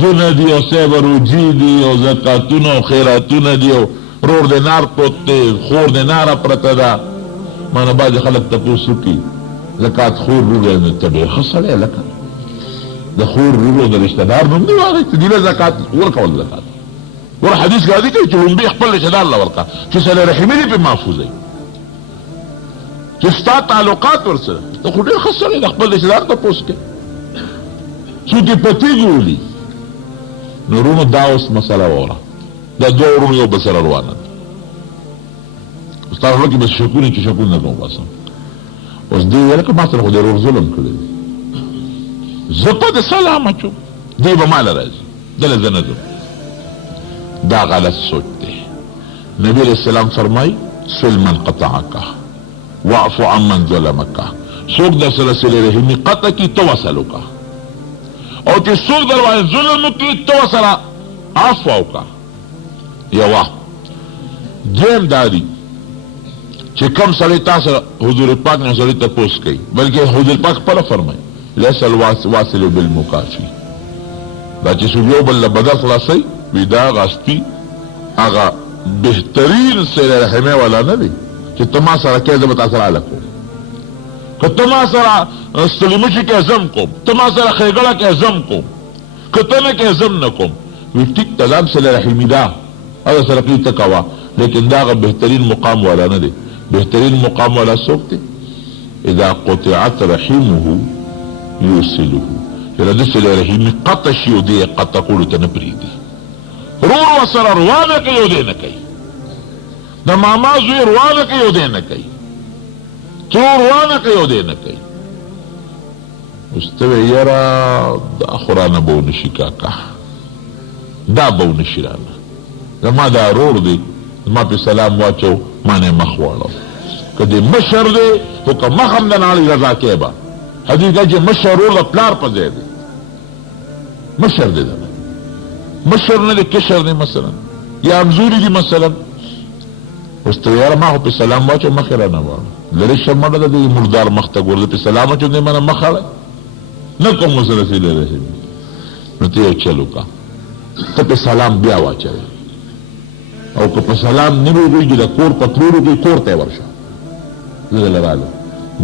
منزونه دي او سیب روجی دي او زکاتونه او خیراتونه دي او رور د نار پروت دی خور د نار پرته ده. مانه باز خلک تپوسو کی زکات خور روغه نه تبه خسړې لکه د خور روغه د رشتہ دار نوم دی واغې دی له زکات ورکول زکات ور حدیث غادي کوي چې لومبي خپل رشتہ دار لورکا چې سره رحمي دی په محفوظه چې ستا تعلقات ورسره ته خو ډېر خسړې د خپل رشتہ دار تپوس کې څو کې پتی ګولي نورونو دا اوس مسله وره دا دوه ورونو یو بسره روانه استاد ورکی بس شکونه چې شکونه نه کوم باسم اوس دی ویل که ما سره خو د رور ظلم کړی زه په د سلام اچو دی به مال راځي دله زه نه ځم دا غلط سوچ دی. نبی علیہ السلام فرمای سل من قطعک واعف عن من ظلمک څوک در سره صله رحمي قطع کی تو وصل وکړه او چې څوک در باندې ظلم وکړي تو سره عفو وکړه. یوه دویم دا دی چې کم سړی تاسو حضور پاک نه سړی تپوس کوي بلکې حضور پاک خپله فرمایي لیس الواصل بالمکافي دا چې څوک یو بل له بدل خلاصوي وي دا هغه سپي هغه بهترین صله رحمۍ والا نه دی چې ته ما سره کوې زه به تا سره هله کوم که ته ما سره ستلیمچي کوې زه هم کوم ته ما سره ښېګړه کوې زه هم کوم که ته نه کوې زه هم نه کوم وي ټیک ته دا هم صله رحمي ده هغه سره کوي ته کوه لیکن دا هغه بهترین مقام والا نه دی. بهترین مقام والا څوک دی اذا قطعت رحمه یوصله چې د دې صله رحمي قطع شي او دی قطع کولو ته نه پرېږدي. رور ورسره روانه کوي او دی نه کوي د ماما زوی روانه کوي او دی نه کوي ترور روانه کوي او دی نه کوي. اوس ته وایې یاره دا خو رانه به ونه شي کاکا دا به ونه شي رانه زما دا رور دی زما پې سلام واچو ما نه مخ واړو که دې مشر دی خو که مخ هم د ناړې رضا کوې به حدیث دی چې مشر رور د پلار په ځای دی مشر دی دنه مشر نه دی کشر دی مثلا یا همزوري دي مثلا اوس ته یاره ما خو پې سلام واچو مخ یې رانه واړو لرې شه مړه ده د مردار مخ ته ګوره زه پې سلام واچوم دی مانه مخ اړی نه کوم ورسره صله رحمي نو ته یو چل وکړه ته پې سلام بیا واچوې او که په سلام نه روږېږي د کور په تلولو کې کور ته یې ورشه زه دله رالم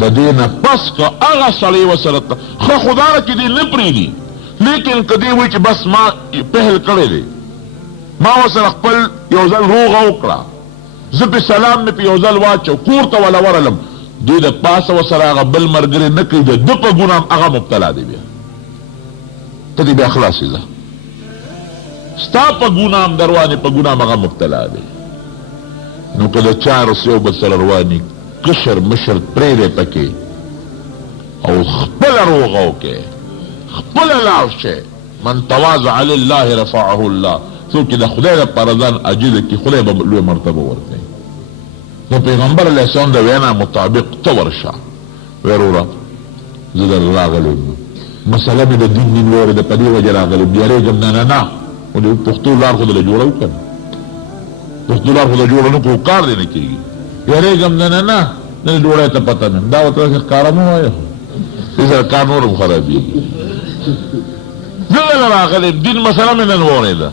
د دې نه پس که هغه سړی ورسره ښه خو دا ده چې دې نه پرېږدي لیکن که دې وایي چې بس ما پهل کړی دی ما ورسره خپل یو ځل روغه وکړه زه پې سلام مې پې یو ځل واچو کور ته وله ورلم دوی د پاسه ورسره هغه بل ملګری نه کوي د ده په ګناه هغه مبتلا دی بیا ته دې بیا خلاص ځه ستا په ګناه دروانې په ګناه هغه مبتلا دی. نو که د چا رس یو بل سره رواني کشر مشر پرېږدی پکې او خپله روغه وکړې خپله لاړ شئ من تواضع لله رفعه الله څوک چې د خدای دپاره ځان عاجزه کړي خدای به لویه مرتبه ورکوي. نو پیغمبر علیه السلام د وینا مطابق ته ورشه ویې وروره زه در راغلی یم مسله مې د دین دین ویورې د په دې وجه راغلی یم بیارېږم نه نه نه پښتو لار خو دله جوړه وکړه پښتو لار خو د جوړه نه کړو کار دی نه کېږي یارېږم نه نه نه نه ډوړی ته پته نه دا ورته داسې ښکاره مه وایه دې سره کار نور هم خرابېږي. زه دله راغلی دین مسله مې نن واورېده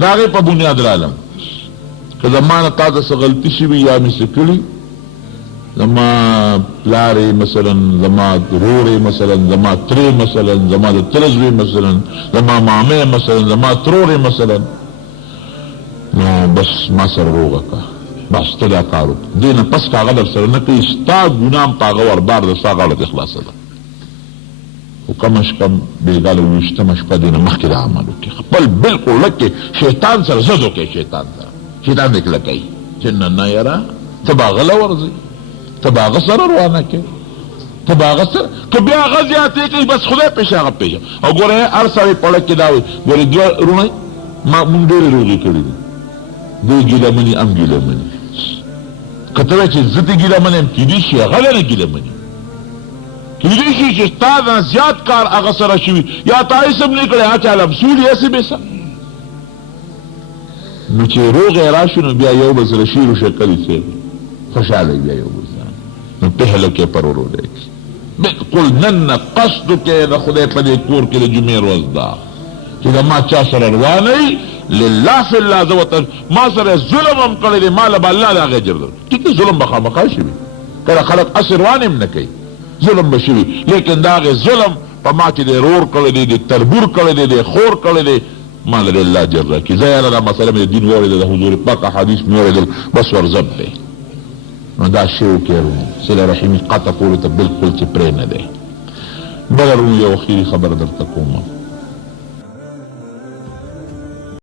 د هغې په بنیاد رالم که زما نه تا ته څه غلطي شوي یا مې څه کړي زما پلارې مثلا زما رورې مثلا زما ترې مثلا زما د تره زوی مثلا زما مامې مثلا زما ترورې مثلا نو بس ما سره روغه که بس ته دا کار وکړه دې نه پس که هغه در سره نه کوي ستا ګناه هم په هغه وربار ده ستا غاړه کې خلاصه ده خو کمه شپه بېګاله ویشتمه شپه دې نه مخکې د عمل وکړي خپل بلکل لږ کې شیطان سره ضد وکړي شیطان سره شیطان دې کلکوي چې نه نه یاره ته به هغه له ورځې ته به هغه سره روانه کې ته به هغه سره که بیا هغه زیاتې کوي بس خدای پېښه هغه پېښه او ګوره هر سړی پړک کې دا وایي ګورې دوه وروڼی مونږ ډېرې روغې کړي دي دوی ګیله مني هم ګیله مني که ته وایې چې زه دې ګیله منی یم کیدای شي هغه نه ګیله مني کیدای شي چې ستا نه زیات کار هغه سره شوي یا تا هېڅ هم نه کړی هغه چا لمسولي هسې بېسه نو چې روغې راشي نو بیا یو بل سره شیر و شکر یې خوشحاله بیا یو بل سره نو پهلو کې پر ورو بالکل نن نه قصد کې د خدای په دې کور کې د جمعې ورځ ده چې دا ما چا سره رواني لله فی الله زه ما سره ظلم هم کړی دی، ما له به الله د هغې اجر درکړي. ټیک دی، ظلم به خامخا شوي، کله خلک هسې روان هم نه کوي، ظلم به شوي، لیکن د هغې ظلم په ما چې دی رور کړی دی، د تربور کړی دی، د خور کړی دی، ما له الله اجر راکړي. زه یاره دا مسله مې د دین واورېده، د حضور پاک احادیث مې واورېدل، بس ورضب دی. نو دا شی وکړو صله رحمي قطع کولو ته بلکل چې پرې نه دی. بله یو اخري خبر درته کوم،